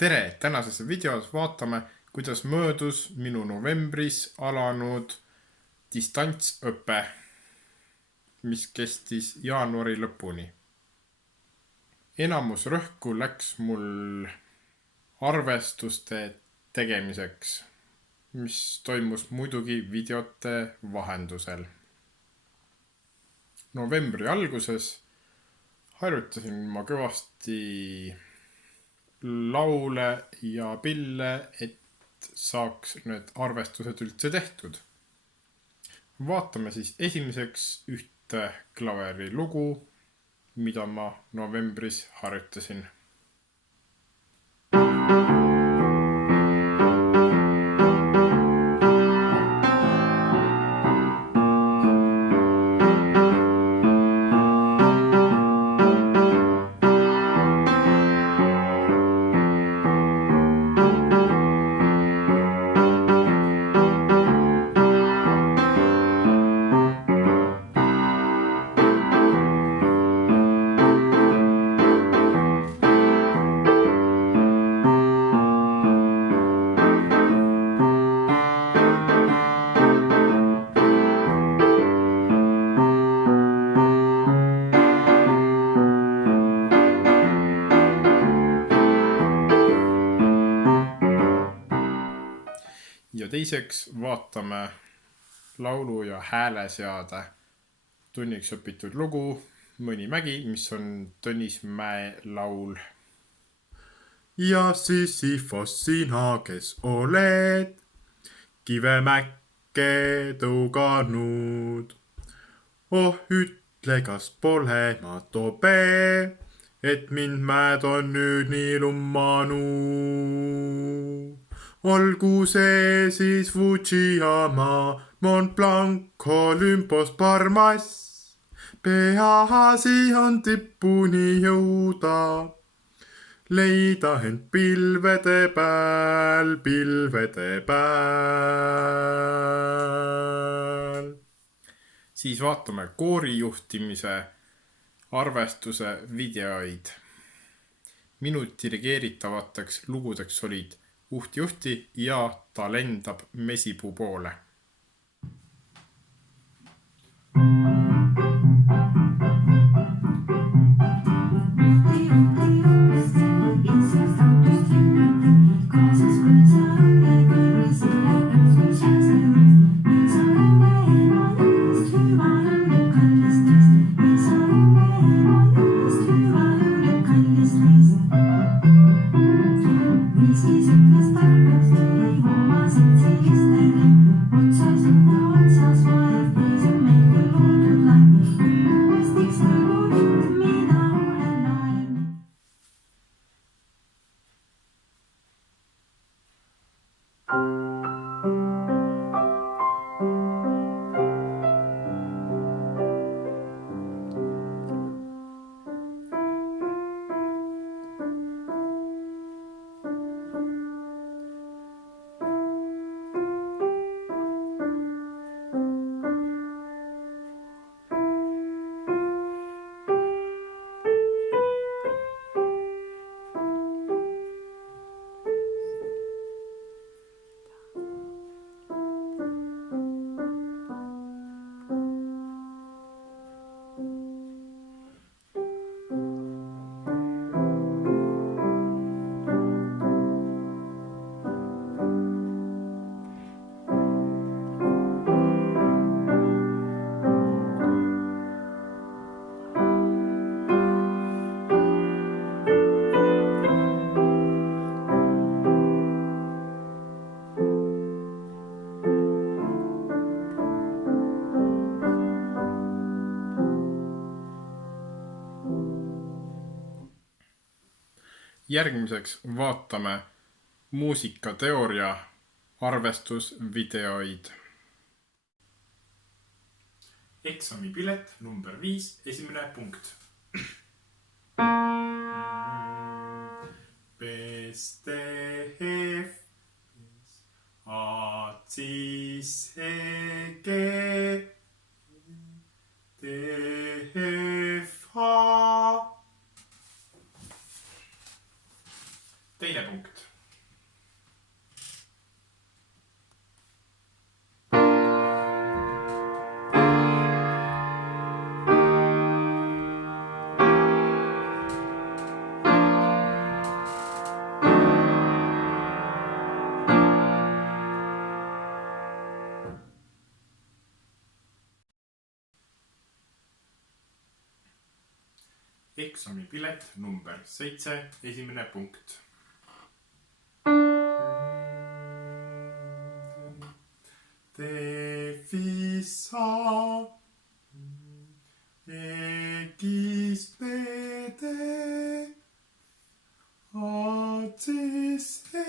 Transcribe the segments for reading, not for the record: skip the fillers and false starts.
Tere! Tänases videos vaatame, kuidas möödus minu novembris alanud distantsõpe, mis kestis jaanuari lõpuni. Enamus rõhku läks mul arvestuste tegemiseks, mis toimus muidugi videote vahendusel. Novembri alguses harjutasin ma kõvasti laule ja pille, et saaks need arvestused üldse tehtud. Vaatame siis esimeseks ühte klaveri lugu, mida ma novembris harjutasin. Ja teiseks vaatame laulu- ja hääleseade tunniks õpitud lugu Mõni mägi, mis on Tõnis Mäe laul. Ja Sisyfos sina, kes oled kivemäkke tõuganud. Oh, ütle, kas pole ma tobe, et mind mäed on nüüd nii lummanud. Olgu see siis Fujiyama, Mont Blanc, Olympos, Parmas. Peaasi on tippuni jõuda, leida end pilvede pääl. Siis vaatame koorijuhtimise arvestuse videoid. Minu dirigeeritavateks lugudeks olid Uhti ja Ta lendab mesipuu poole. Järgmiseks vaatame muusikateooria arvestusvideoid. Eksamipilet number 5, esimene punkt. Best F, A, siis E, G, D, F, A. Teine punkt. eksamipilet number 7, esimene punkt. Defisa Egis pede Atis e.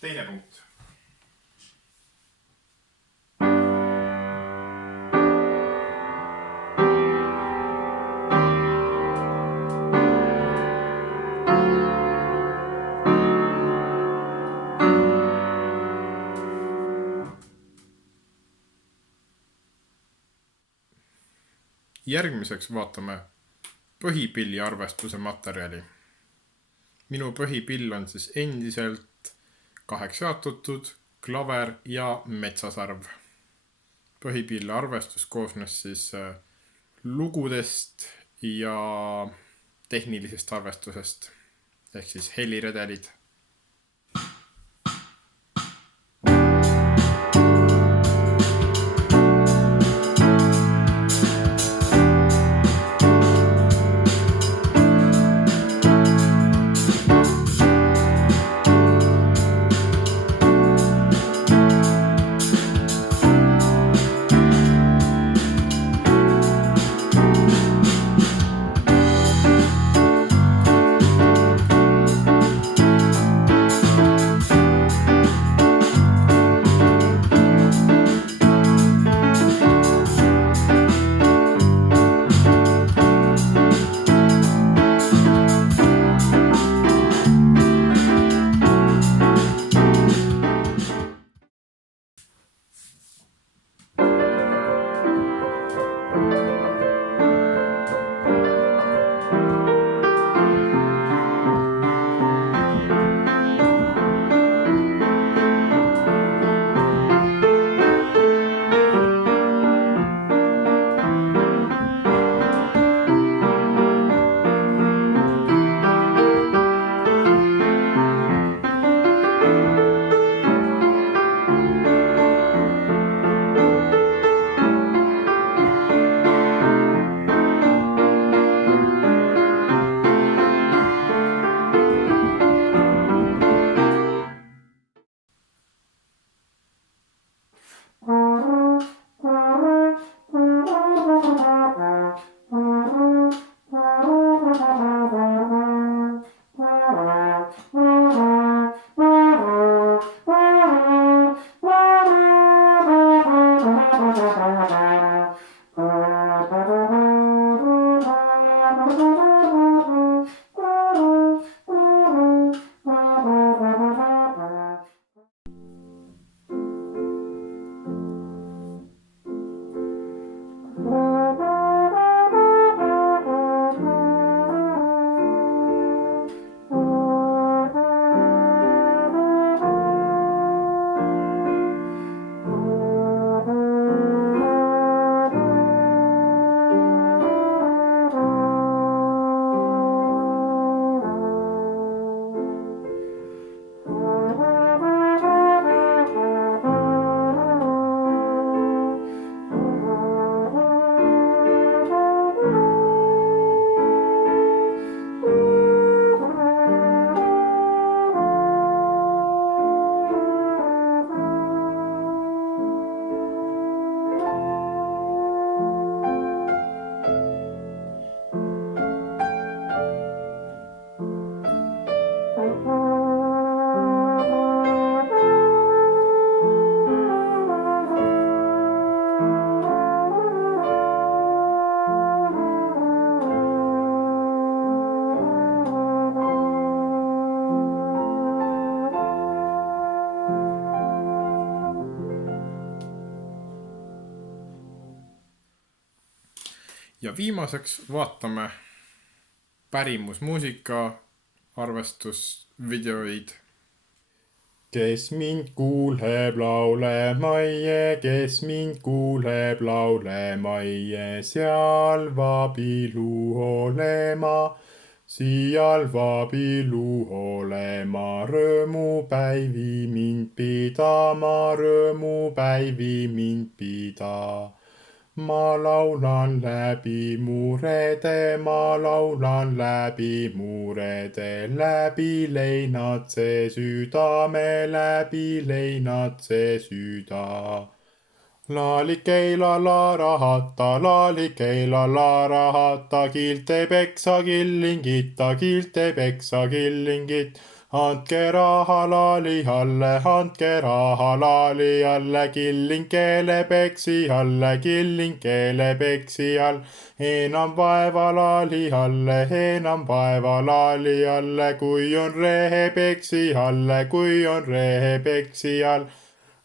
Teine punkt. Järgmiseks vaatame põhipilli arvestuse materjali. Minu põhipill on siis endiselt 8 jaotatud, klaver ja metsasarv. Põhipilli arvestus koosnes siis lugudest ja tehnilisest arvestusest ehk siis heliredelid. Ja viimaseks vaatame pärimusmuusika arvestusvideoid. Kes mind kuuleb laulemaie, kes mind kuuleb laulemaie, seal vaab ilu olema, siial vaab ilu olema, rõõmupäivi mind pidama, rõõmupäivi mind pidama. ma laulan läbi murede, ma laulan läbi murede, läbi leinad see südame, läbi leinad see süda. Laalikei la rahata, laalikei la rahata, kiilte peksa killingit, kiilte peksa killingit. Andke raha laali alle, andke raha laali alle, killinkele peksi alle, killinkele peksi all. Enam vaeva laali alle, enam vaeva laali alle, kui on rehe peksi alle, kui on rehe peksi all.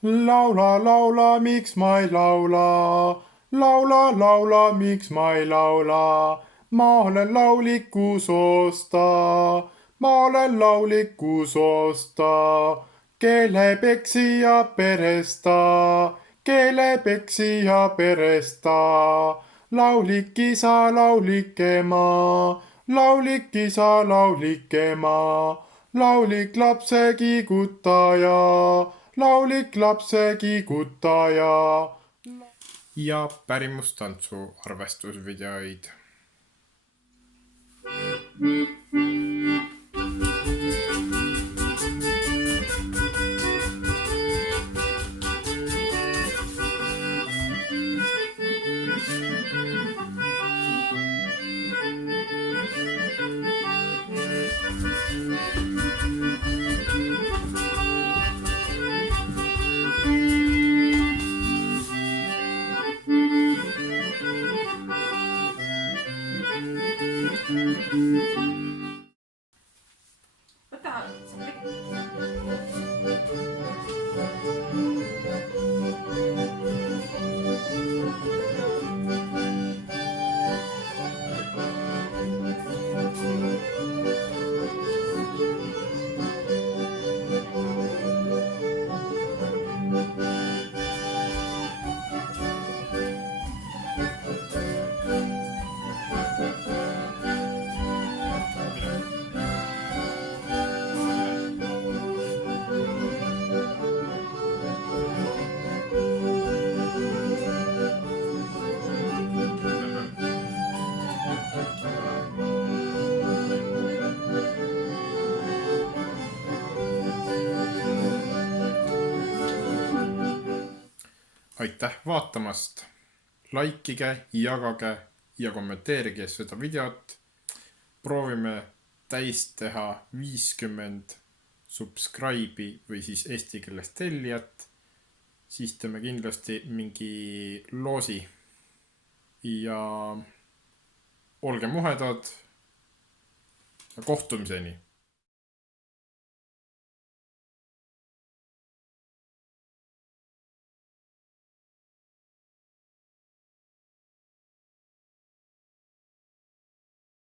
Laula, laula, miks ma ei laula? Laula, laula, miks ma ei laula? Ma olen lauliku soosta, ma olen lauliku soosta. Keelepeksija peresta, keelepeksija peresta. Laulik isa, laulik ema, laulik isa, laulik ema. Laulik lapse kiigutaja, laulik lapse kiigutaja. Ja pärimustantsu arvestusvideoid. Võta see Aitäh vaatamast! Laikige, jagage ja kommenteerige seda videot. Proovime täis teha 50 subscribe'i või siis eesti keeles tellijat. Siis teeme kindlasti mingi loosi. Ja olge muhedad ja kohtumiseni!